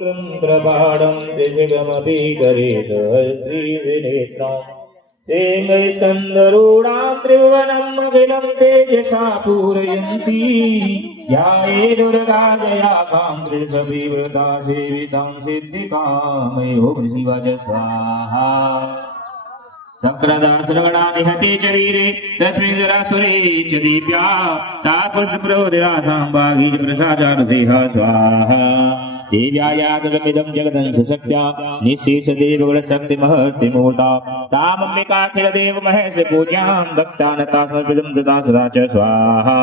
कृन्द्रपाणं त्रिशिवमपि करेत श्रीविनेत्रम् तेङ्गैस्कन्दरूढां त्रिभुवनम् अखिलं तेजसा पूरयन्ती ध्याये दुर्गा जया काङ्कृतविवृता सेवितां सिद्धिकामयो शिवज स्वाहा सक्रदासरगणानिहते च वीरे तस्मिन् जरासुरे च दिव्या तापसप्रवृदा साम्बागी च प्रसादारुदेह स्वाहा देव्यायागमिदं जगदंश शक्त्या निःशेषदेवगुणशक्तिमहर्तिमूर्ता तामम्बिकाखिलदेव महेश पूज्यां भक्तानता समर्पितं ददा सदा च स्वाहा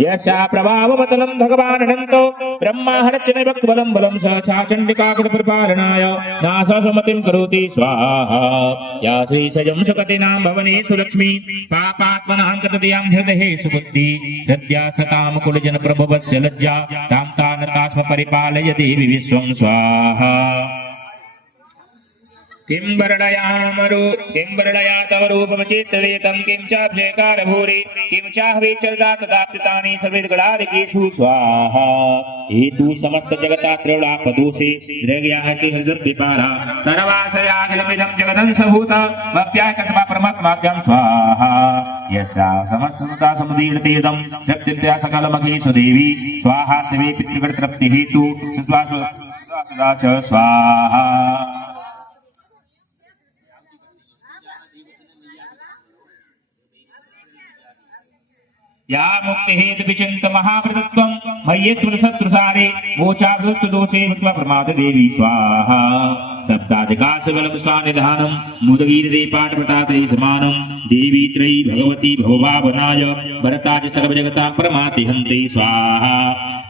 यस्या प्रभावमतलं भगवानन्तो ब्रह्माहरच्चन भक्तबलं बलं स सा चण्डिकाकृतप्रपालनाय नाससमतिं करोति स्वाहा या श्रीशयं सुकतिनां भवनेषु लक्ष्मी पापात्मनां कृतदयां हृदये सुबुद्धि सद्या सतां कुलजनप्रभवस्य लज्जा तां तानतास्म परिपालय देवी विश्वं स्वाहा किं वर्णया तव रूपमचित्तवेतं किं चाभ्यकारभूरि किं चाह्वेचरदातदाप्तितानि सर्वेद्गणादिकेषु स्वाहा हेतु समस्त जगतात्रौलापदोषे द्रव्यासि हृदद्विपारा सर्वाशयाखिलमिदं जगदंशभूत मप्याकत्वा परमात्माद्यं स्वाहा यस्या समस्तता समुदीर्तेदं शक्तिर्या सकलमखिलेषु देवी स्वाहा शिवे पितृगणतृप्तिहेतु सदा च स्वाहा या मुक्ति हेतु विचिंत महाप्रतत्वं मय्यत्व शत्रुसारे मोचाभुक्त दोषे भक्त्वा प्रमाद देवी स्वाहा सप्ताधिकाश बलम स्वानिधानं मुदगीर्दे पाठप्रताते समानं देवी त्रयी भगवती भवभावनाय भरता च सर्वजगता परमाति हन्ते स्वाहा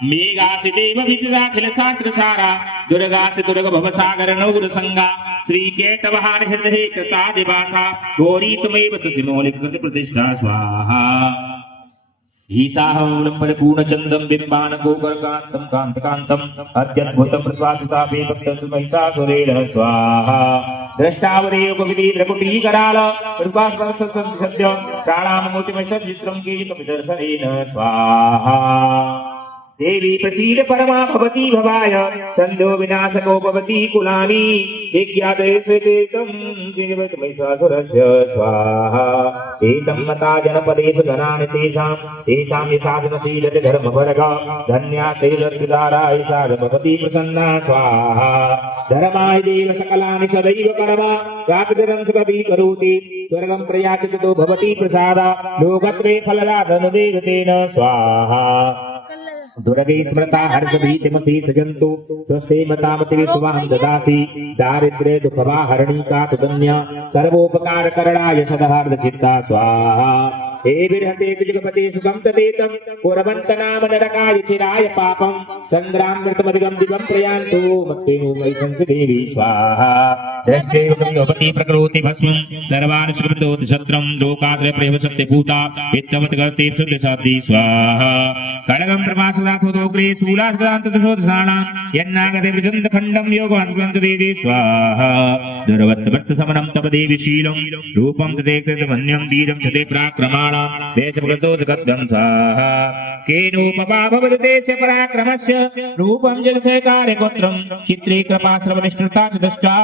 मेघासि देव विदिताखिल शास्त्रसारा दुर्गासि दुर्ग भवसागर नवगुण संगा श्रीकेतवहार हृदये कृता दिवासा गौरी तमेव ससिमौलिक प्रतिष्ठा स्वाहा ईसाहं परिपूर्णचन्दं बिम्बानकोकरकान्तं कान्तकान्तम् अत्यद्भुतं प्रत्वादितापे भक्तसुमहिषासुरेण स्वाहा द्रष्टावदेवविधिप्रकुटीकराल कृपासद्य प्राणाममोचमसज्जित्रं कीलिकविदर्शनेन स्वाहा देवी प्रसीद परमा भवती भवाय सन्धो विनाशको भवती कुलानि विज्ञातयेतेकं जीवतमहिषासुरस्य स्वाहा ते सम्मता जनपदेषु धनानि तेषां यशासनशीलते धर्मवर्गा धन्या ते दर्शिदारायिषा भवती प्रसन्ना स्वाहा धर्माय देव सकलानि सदैव कर्मा वाक्दरं सुखदी करोति स्वर्गं प्रयाचितो भवती प्रसादा लोकत्रे फलदा धनुदेवतेन स्वाहा दुर्गे स्मृता हर्षभीतिमसि सजन्तु स्वस्ते मतामति विश्वां ददासि दारिद्र्ये दुःखभाहरणीका तुदन्या सर्वोपकारकरणाय सदहार्दचित्ता स्वाहा हे विरहते जगपते सुखं तदेतं कुर्वन्तनाम नरकाय चिराय पापं सङ्ग्रामृतमधिगं दिवं प्रयान्तु मत्तेनो मयि संसि देवी स्वाहा दृष्टेवती प्रकरोति भस्मं सर्वान् सुकृतोति शत्रं लोकात्रय प्रेमशक्तिभूता वित्तवत् गते शुद्धसाध्वी स्वाहा खड्गं प्रभासदाथोदोग्रे शूलासदान्तदशोदशाणां यन्नागते विजन्तखण्डं योगवन्त्वन्तदेवी स्वाहा दुर्वत्तवत्तसमनं तव देवी शीलं रूपं तदे कृतमन्यं वीरं च ते पराक्रमाणां वेशप्रकृतोद्गतं स्वाहा केनोपमा भवति देशे पराक्रमस्य रूपं जगते कार्यगोत्रं चित्रे कृपाश्रवनिष्ठता च दृष्टा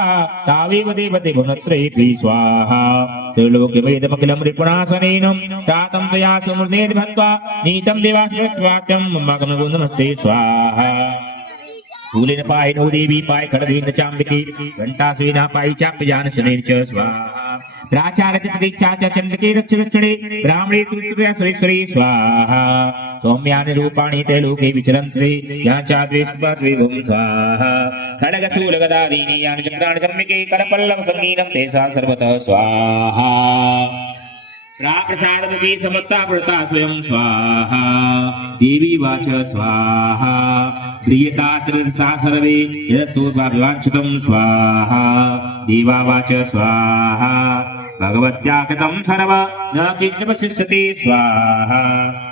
तावेव देवते गुणत्रयेऽपि स्वाहा त्रिलोक्यमेदमखिलं रिपुणासनेन तातं तया सुमृतेर्भक्त्वा नीतं देवास्वाक्यं मग्नगुणनमस्ते स्वाहा शूलेन पायिनो देवी पाय खड्गेन चाम्बिके घण्टास्वेना पायि चाप्यजानशनेन च स्वाहा प्राचार्यप्रतीक्षा च चण्डिके रक्षदक्षिणे ब्राह्मणे तृतीया सुरेश्वरी स्वाहा सौम्यानि रूपाणि ते लोके विचरन्ति या चाद्वेष्टद्वेवं स्वाहा खड्गशूलगदादीनि यानि चक्राणि सम्मिके करपल्लवसङ्गीनं तेषां सर्वतः स्वाहा प्राप्रसादमुखी समत्ता प्रता स्वयं स्वाहा देवी वाच स्वाहा प्रियता सा सर्वे यदतोऽभिवाञ्छितं स्वाहा देवा वाच स्वाहा भगवत्या कृतं सर्व न किञ्चिदवशिष्यते स्वाहा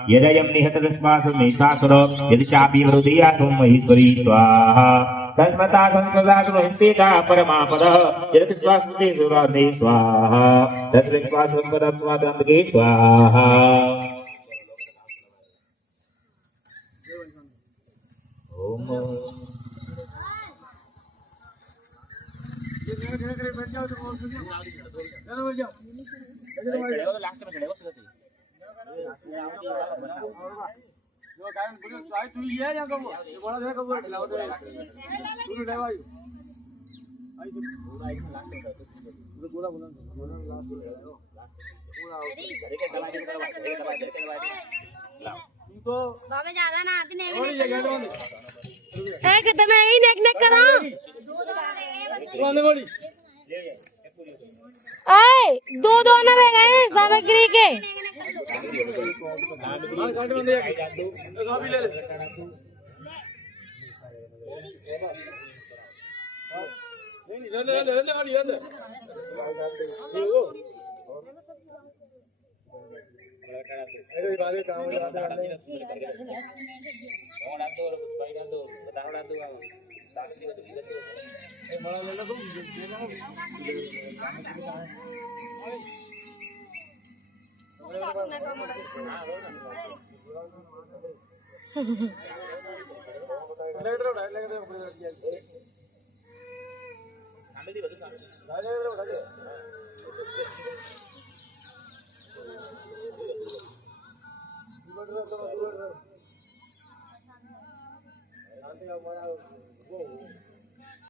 यदयं निहतदस्मासुमेषासुर यदि चापि हृदयासो महेश्वरी स्वाहा तस्मता संस्कृतासुरहिंसेता परमापदः यदि स्वास्ते सुराधे स्वाहा तद्विश्वासंपदत्वादम्बके स्वाहा ओम लास्ट में चढ़ेगा उसका जो कारण बोलो तो तू ही है या कब ये बड़ा है कब लाओ तो तू ले भाई आई तो पूरा बोला लास्ट तू तो बाबा ज्यादा ना आते नहीं और ये गेटो ए कितने मैं ही नेक करा तू आने वाली ए दो ना रह गए सामग्री के हां काट में दे एक भी ले ले नहीं ले गाड़ी ले देखो अरे बारे काम बड़ा ले लो तुम